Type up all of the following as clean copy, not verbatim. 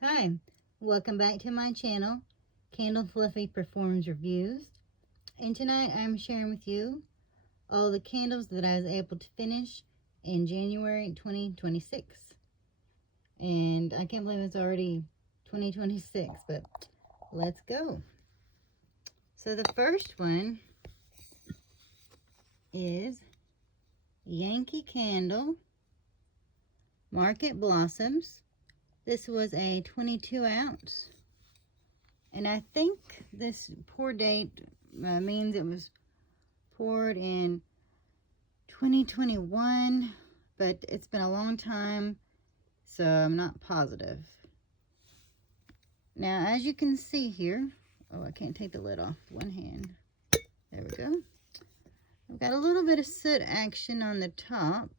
Hi, welcome back to my channel, Candle Fluffy Performs Reviews. And tonight I'm sharing with you all the candles that I was able to finish in January 2026. And I can't believe it's already 2026, but let's go. So the first one is Yankee Candle Market Blossoms. This was a 22 ounce. And I think this pour date means it was poured in 2021, but it's been a long time, so I'm not positive. Now, as you can see here, oh, I can't take the lid off with one hand. There we go. I've got a little bit of soot action on the top.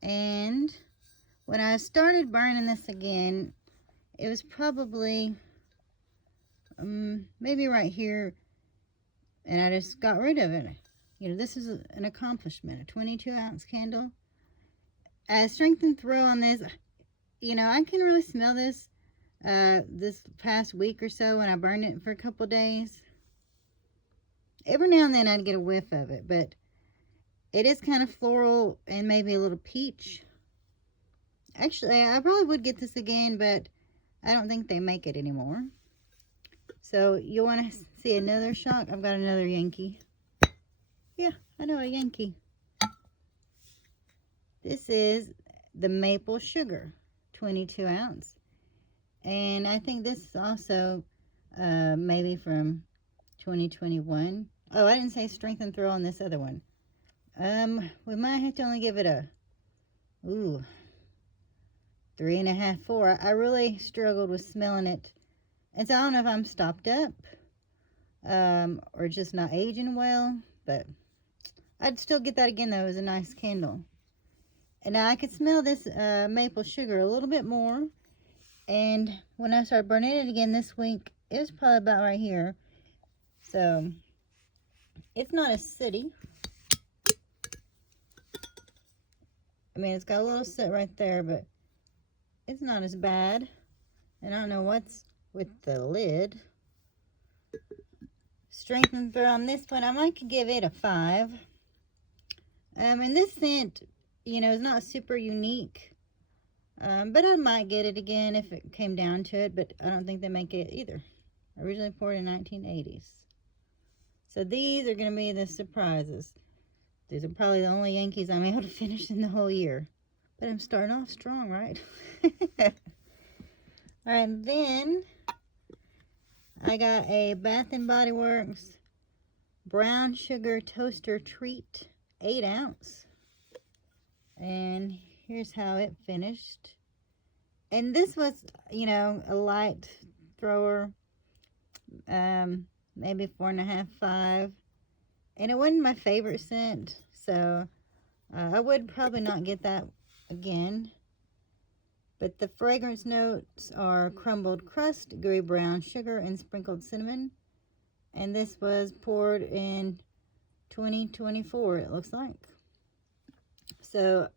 And when I started burning this again, it was probably maybe right here, and I just got rid of it. You know, this is an accomplishment, a 22 ounce candle. Strength and throw on this, you know, I can really smell this this past week or so when I burned it for a couple days. Every now and then I'd get a whiff of it, but it is kind of floral and maybe a little peach. Actually, I probably would get this again, but I don't think they make it anymore. So you want to see another shock? I've got another Yankee. Yeah, I know, a Yankee. This is the Maple Sugar, 22 ounce. And I think this is also maybe from 2021. Oh, I didn't say strength and throw on this other one. We might have to only give it a 3.5, 4. I really struggled with smelling it. And so I don't know if I'm stopped up or just not aging well, but I'd still get that again though. It was a nice candle. And now I could smell this maple sugar a little bit more. And when I started burning it again this week, it was probably about right here. So it's not as sooty. I mean, it's got a little soot right there, but it's not as bad. And I don't know what's with the lid. Strength and throw on this one, I might give it a 5. And this scent, you know, is not super unique. But I might get it again if it came down to it, but I don't think they make it either. Originally poured in 1980s. So these are going to be the surprises. These are probably the only Yankees I'm able to finish in the whole year. But I'm starting off strong, right? Alright, then I got a Bath & Body Works Brown Sugar Toaster Treat, 8 ounce. And here's how it finished. And this was, you know, a light thrower, maybe 4.5, 5. And it wasn't my favorite scent, so I would probably not get that again. But the fragrance notes are crumbled crust, gooey brown sugar, and sprinkled cinnamon. And this was poured in 2024, it looks like. So,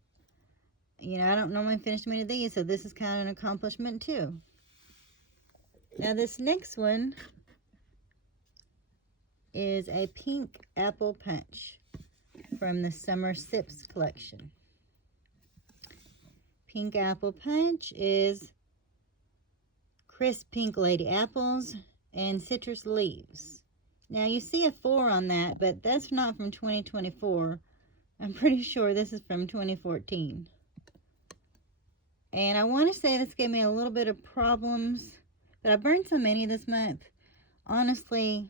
you know, I don't normally finish many of these, so this is kind of an accomplishment too. Now this next one is a pink apple punch from the Summer Sips collection. Pink apple punch is crisp pink lady apples and citrus leaves. Now you see a 4 on that, but that's not from 2024. I'm pretty sure this is from 2014. And I want to say this gave me a little bit of problems, but I burned so many this month. Honestly,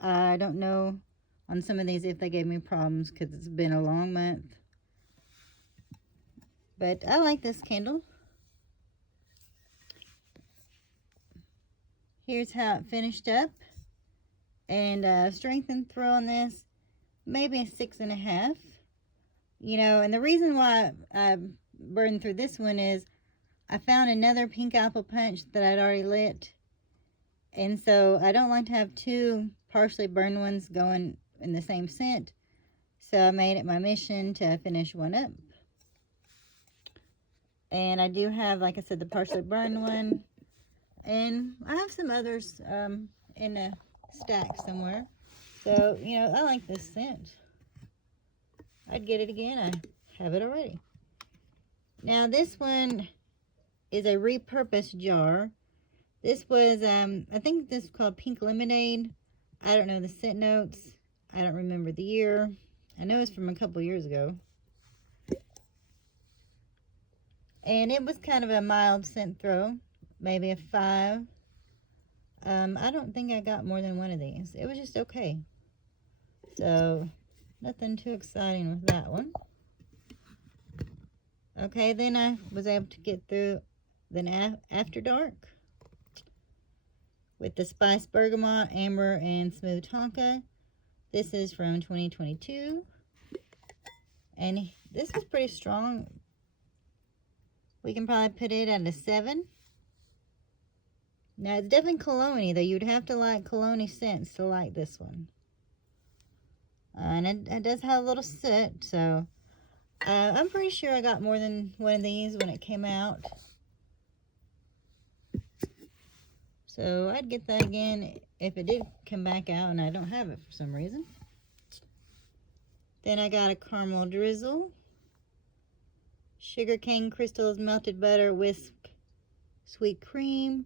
I don't know on some of these if they gave me problems because it's been a long month. But I like this candle. Here's how it finished up. And strength and throw on this, maybe a 6.5. You know, and the reason why I burned through this one is I found another pink apple punch that I'd already lit. And so I don't like to have 2 partially burned ones going in the same scent. So I made it my mission to finish one up. And I do have, like I said, the partially burned one. And I have some others in a stack somewhere. So, you know, I like this scent. I'd get it again. I have it already. Now, this one is a repurposed jar. This was, I think this is called Pink Lemonade. I don't know the scent notes. I don't remember the year. I know it's from a couple years ago. And it was kind of a mild scent throw. Maybe a 5. I don't think I got more than one of these. It was just okay. So, nothing too exciting with that one. Okay, then I was able to get through the After Dark with the Spice Bergamot, Amber, and Smooth Tonka. This is from 2022. And this is pretty strong. We can probably put it at a 7. Now, it's definitely cologne-y, though. You'd have to like cologne-y scents to like this one. And it does have a little soot, so I'm pretty sure I got more than one of these when it came out. So I'd get that again if it did come back out and I don't have it for some reason. Then I got a caramel drizzle, sugarcane crystals, melted butter, whisk, sweet cream.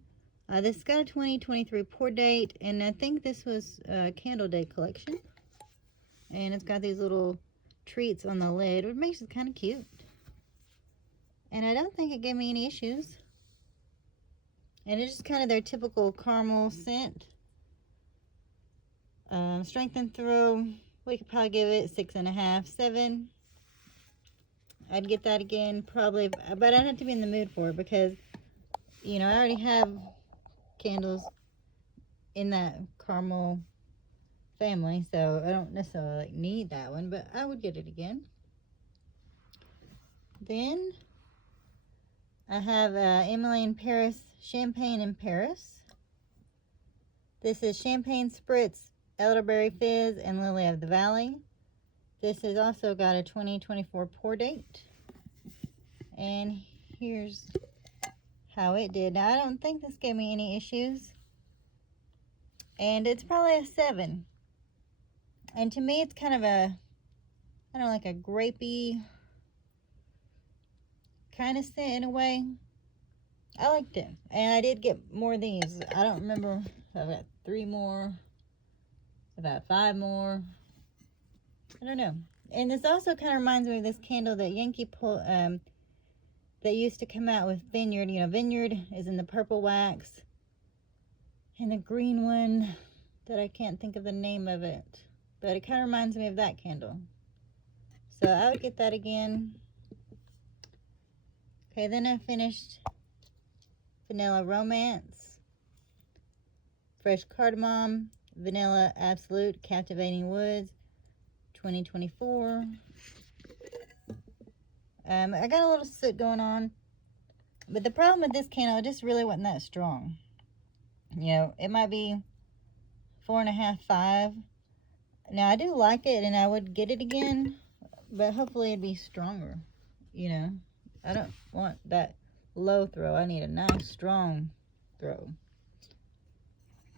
This got a 2023 pour date, and I think this was a Candle Day collection. And it's got these little treats on the lid, which makes it kind of cute. And I don't think it gave me any issues. And it's just kind of their typical caramel scent. Strength and throw, we could probably give it 6.5, 7. I'd get that again probably, but I'd have to be in the mood for it because, you know, I already have candles in that caramel family, so I don't necessarily like need that one, but I would get it again. Then I have Emily in Paris, Champagne in Paris. This is Champagne Spritz, Elderberry Fizz, and Lily of the Valley. This has also got a 2024 pour date. And here's how it did. Now, I don't think this gave me any issues. And it's probably a 7. And to me, it's kind of a, I don't know, like a grapey kind of scent in a way. I liked it. And I did get more of these. I don't remember if I've got 3 more, about 5 more. I don't know. And this also kind of reminds me of this candle that Yankee that used to come out with Vineyard. You know, Vineyard is in the purple wax. And the green one that I can't think of the name of it. But it kind of reminds me of that candle. So I would get that again. Okay, then I finished Vanilla Romance, Fresh Cardamom, Vanilla Absolute, Captivating Woods, 2024. I got a little soot going on. But the problem with this candle, it just really wasn't that strong. You know, it might be 4.5, 5. Now, I do like it, and I would get it again, but hopefully it'd be stronger, you know. I don't want that low throw. I need a nice, strong throw.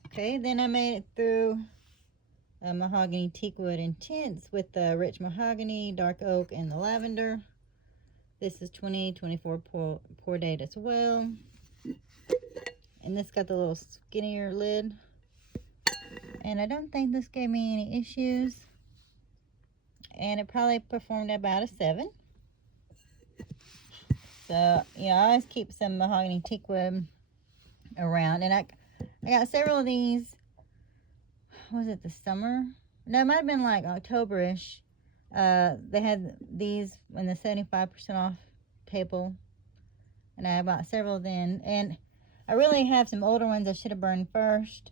Okay, then I made it through Mahogany Teakwood Intense with the Rich Mahogany, Dark Oak, and the Lavender. This is 2024 pour date as well. And this got the little skinnier lid. And I don't think this gave me any issues. And it probably performed about a 7. So, you know, I always keep some Mahogany Teakwood around. And I got several of these. Was it the summer? No, it might have been like October-ish. They had these in the 75% off table. And I bought several then. And I really have some older ones I should have burned first.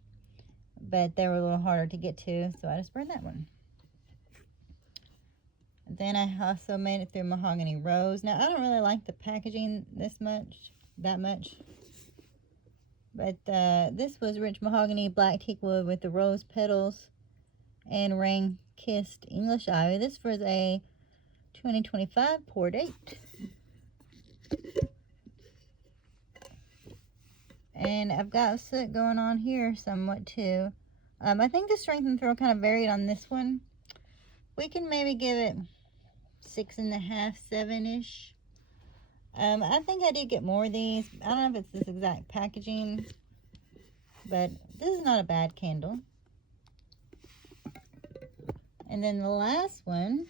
But they were a little harder to get to, so I just burned that one. Then I also made it through Mahogany Rose. Now, I don't really like the packaging that much. But this was Rich Mahogany Black Teakwood with the rose petals and Rain-Kissed English Ivy. This was a 2025 pour date. And I've got soot going on here somewhat too. I think the strength and throw kind of varied on this one. We can maybe give it 6.5, 7-ish. I think I did get more of these. I don't know if it's this exact packaging, but this is not a bad candle. And then the last one,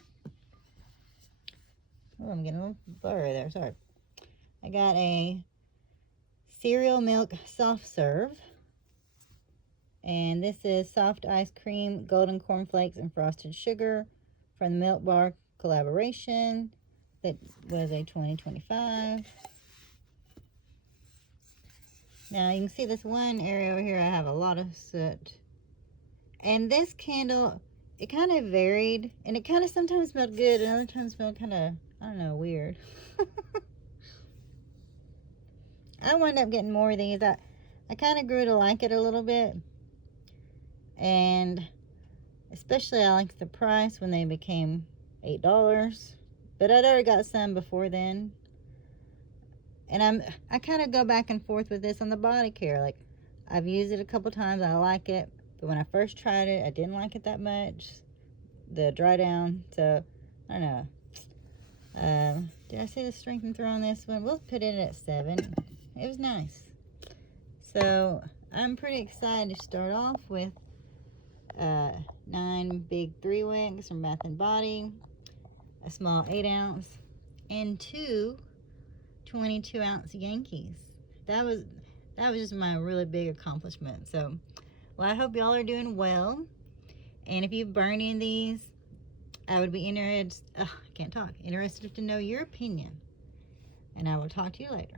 oh, I'm getting a little blurry there, sorry. I got a cereal milk soft serve. And this is soft ice cream, golden cornflakes, and frosted sugar from the Milk Bar collaboration. That was a $20.25. Now you can see this one area over here, I have a lot of soot. And this candle, it kind of varied, and it kind of sometimes smelled good, and other times smelled kind of, I don't know, weird. I wound up getting more of these. I kind of grew to like it a little bit. And especially I liked the price when they became $8. But I'd already got some before then. And I kind of go back and forth with this on the body care. Like, I've used it a couple times, I like it. But when I first tried it, I didn't like it that much. The dry down, so I don't know. Did I say the strength and throw on this one? We'll put it at 7. It was nice. So I'm pretty excited to start off with 9 big 3 wicks from Bath and Body, a small 8 ounce, and 2 22-ounce Yankees. That was just my really big accomplishment. So, well, I hope y'all are doing well. And if you burn any of these, I would be interested to know your opinion. And I will talk to you later.